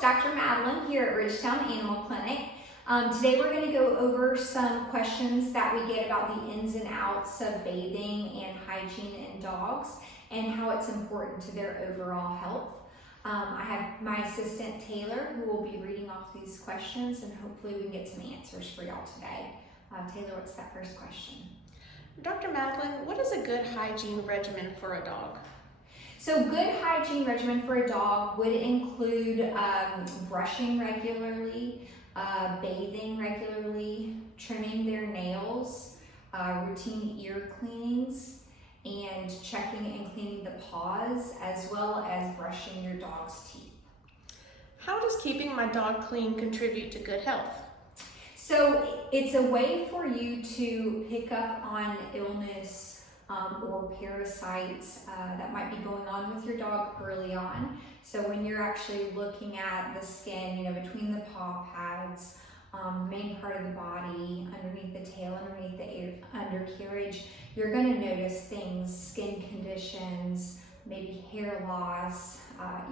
it's Dr. Madeline here at Ridgetown Animal Clinic. Today we're going to go over some questions that we get about the ins and outs of bathing and hygiene in dogs and how it's important to their overall health. I have my assistant Taylor who will be reading off these questions, and hopefully we can get some answers for y'all today. Taylor, what's that first question? Dr. Madeline, what is a good hygiene regimen for a dog? So good hygiene regimen for a dog would include brushing regularly, bathing regularly, trimming their nails, routine ear cleanings, and checking and cleaning the paws, as well as brushing your dog's teeth. How does keeping my dog clean contribute to good health? So it's a way for you to pick up on illness or parasites that might be going on with your dog early on. So when you're actually looking at the skin, between the paw pads, main part of the body, underneath the tail, underneath the undercarriage, you're going to notice things, skin conditions, maybe hair loss,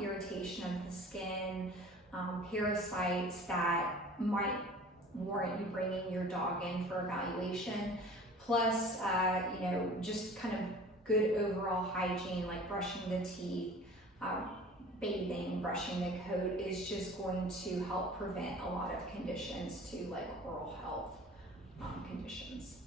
irritation of the skin, parasites that might warrant you bringing your dog in for evaluation. Plus, just kind of good overall hygiene, like brushing the teeth, bathing, brushing the coat is just going to help prevent a lot of conditions to like oral health conditions.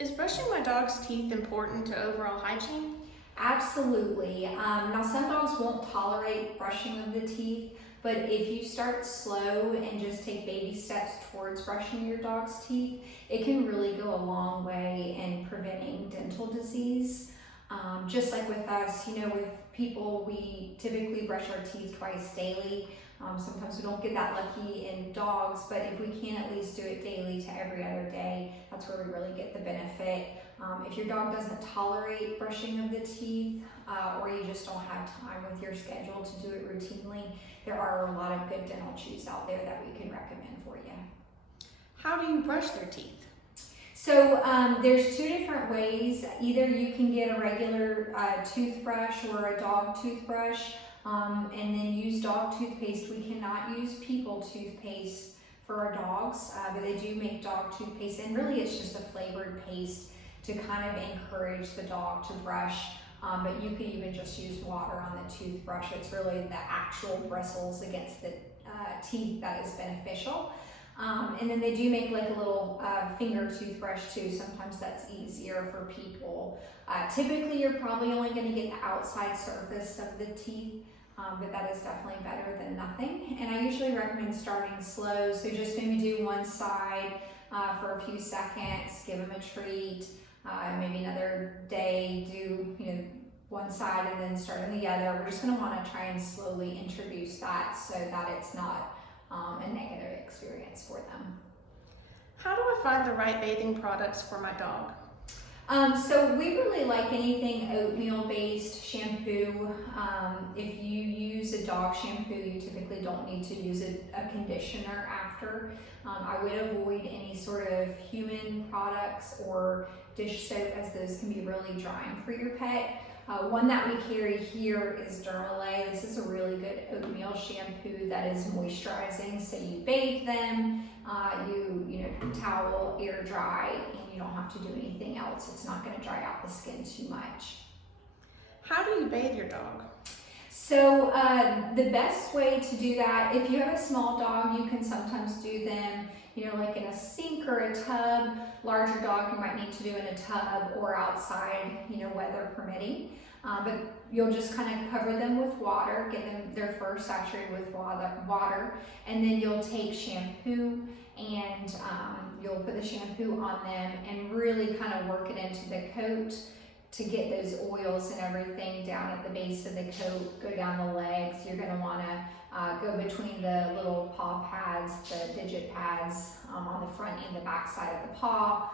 Is brushing my dog's teeth important to overall hygiene? Absolutely. Now some dogs won't tolerate brushing of the teeth, but if you start slow and just take baby steps towards brushing your dog's teeth, it can really go a long way in preventing dental disease. Just like with us, with people, we typically brush our teeth twice daily. Sometimes we don't get that lucky in dogs, but if we can at least do it daily to every other day, that's where we really get the benefit. If your dog doesn't tolerate brushing of the teeth, or you just don't have time with your schedule to do it routinely, there are a lot of good dental chews out there that we can recommend for you. How do you brush their teeth? So there's two different ways. Either you can get a regular toothbrush or a dog toothbrush, and then use dog toothpaste. We cannot use people toothpaste for our dogs, but they do make dog toothpaste, and really it's just a flavored paste to kind of encourage the dog to brush. But you could even just use water on the toothbrush. It's really the actual bristles against the teeth that is beneficial. And then they do make like a little finger toothbrush too. Sometimes that's easier for people. Typically you're probably only going to get the outside surface of the teeth, but that is definitely better than nothing. And I usually recommend starting slow. So just maybe do one side for a few seconds, give them a treat. Maybe another day do one side and then start on the other. We're just going to want to try and slowly introduce that so that it's not a negative experience for them. How do I find the right bathing products for my dog? So we really like anything oatmeal based shampoo. If you use a dog shampoo, you typically don't need to use a conditioner after. I would avoid any sort of human products or dish soap, as those can be really drying for your pet. One that we carry here is Dermalay. This is a really good oatmeal shampoo that is moisturizing. So you bathe them, you towel, air dry, and you don't have to do anything else. It's not going to dry out the skin too much. How do you bathe your dog? So the best way to do that, if you have a small dog, you can sometimes do them like in a sink or a tub. Larger dog, you might need to do in a tub or outside, weather permitting. But you'll just kind of cover them with water, get them their fur saturated with water, and then you'll take shampoo and you'll put the shampoo on them and really kind of work it into the coat to get those oils and everything down at the base of the coat, go down the legs. You're going to want to go between the little paw pads, the digit pads on the front and the back side of the paw,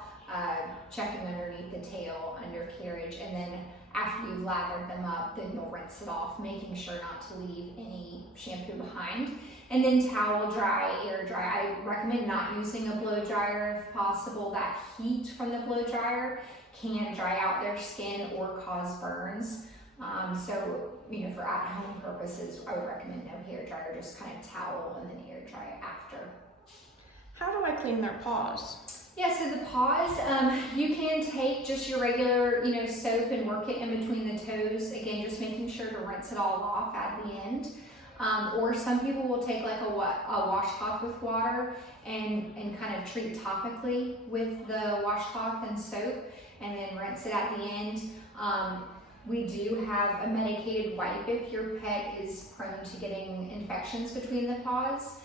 checking underneath the tail, undercarriage, and then after you've lathered them up, then you'll rinse it off, making sure not to leave any shampoo behind. And then towel dry, air dry. I recommend not using a blow dryer if possible. That heat from the blow dryer can dry out their skin or cause burns. So for at-home purposes, I would recommend no hair dryer, just kind of towel and then air dry after. How do I clean their paws? Yeah, so the paws, you can take just your regular, soap and work it in between the toes. Again, just making sure to rinse it all off at the end. Or some people will take like a washcloth with water and kind of treat topically with the washcloth and soap and then rinse it at the end. We do have a medicated wipe if your pet is prone to getting infections between the paws.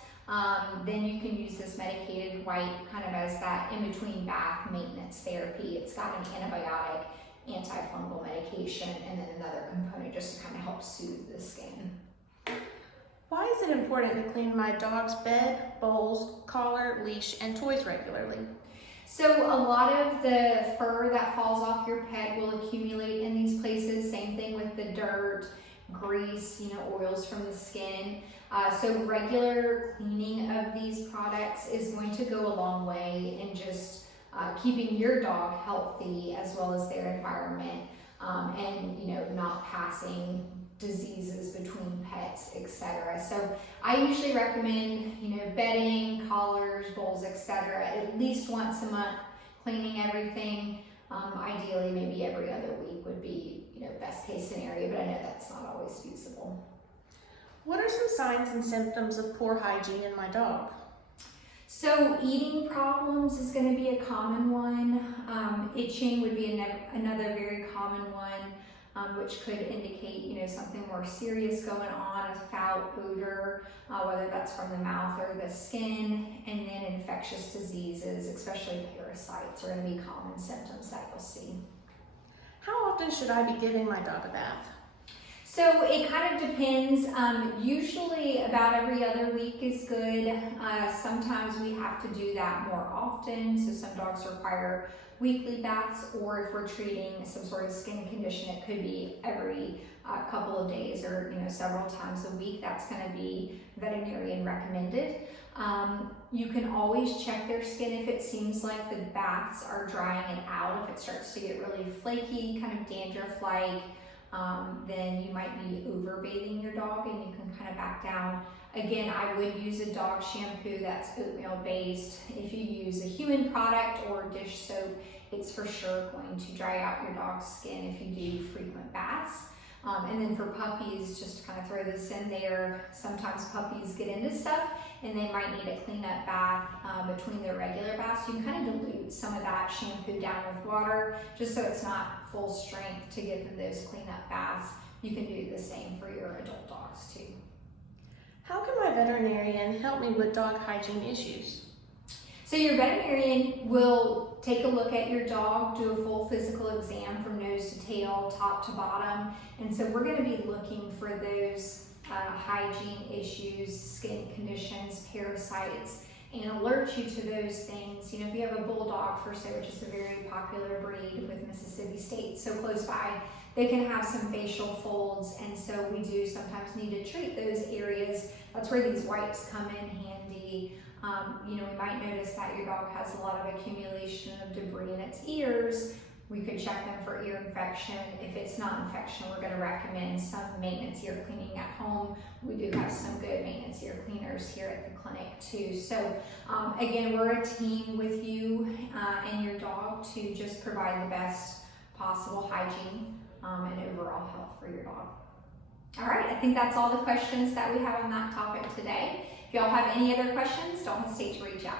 Then you can use this medicated wipe kind of as that in-between bath maintenance therapy. It's got an antibiotic, antifungal medication, and then another component just to kind of help soothe the skin. Why is it important to clean my dog's bed, bowls, collar, leash, and toys regularly? So a lot of the fur that falls off your pet will accumulate in these places. Same thing with the dirt, grease, oils from the skin. So regular cleaning of these products is going to go a long way in just keeping your dog healthy as well as their environment, and not passing diseases between pets, etc. So I usually recommend bedding, collars, bowls, etc. at least once a month, cleaning everything. Ideally maybe every other week would be best case scenario, but I know that's not always feasible. What are some signs and symptoms of poor hygiene in my dog? So eating problems is going to be a common one. Itching would be another very common one, which could indicate something more serious going on, a foul odor, whether that's from the mouth or the skin, and then infectious diseases, especially parasites, are going to be common symptoms that you'll see. How often should I be giving my dog a bath? So it kind of depends. Usually about every other week is good. Sometimes we have to do that more often. So some dogs require weekly baths, or if we're treating some sort of skin condition, it could be every couple of days or several times a week. That's going to be veterinarian recommended. You can always check their skin if it seems like the baths are drying it out. If it starts to get really flaky, kind of dandruff-like, then you might be overbathing your dog and you can kind of back down. Again, I would use a dog shampoo that's oatmeal based. If you use a human product or dish soap, it's for sure going to dry out your dog's skin if you do frequent baths. And then for puppies, just to kind of throw this in there, sometimes puppies get into stuff and they might need a cleanup bath between their regular baths. You can kind of dilute some of that shampoo down with water just so it's not full strength to give them those cleanup baths. You can do the same for your adult dogs too. How can my veterinarian help me with dog hygiene issues? So your veterinarian will take a look at your dog, do a full physical exam from nose to tail, top to bottom. And so we're going to be looking for those hygiene issues, skin conditions, parasites, and alert you to those things. If you have a bulldog, for say, which is a very popular breed with Mississippi State, so close by, they can have some facial folds, and so we do sometimes need to treat those areas. That's where these wipes come in handy. We might notice that your dog has a lot of accumulation of debris in its ears. We could check them for ear infection. If it's not infection, we're going to recommend some maintenance ear cleaning at home. We do have some good maintenance ear cleaners here at the clinic too. So again, we're a team with you and your dog to just provide the best possible hygiene and overall health for your dog. All right, I think that's all the questions that we have on that topic today. If y'all have any other questions, don't hesitate to reach out.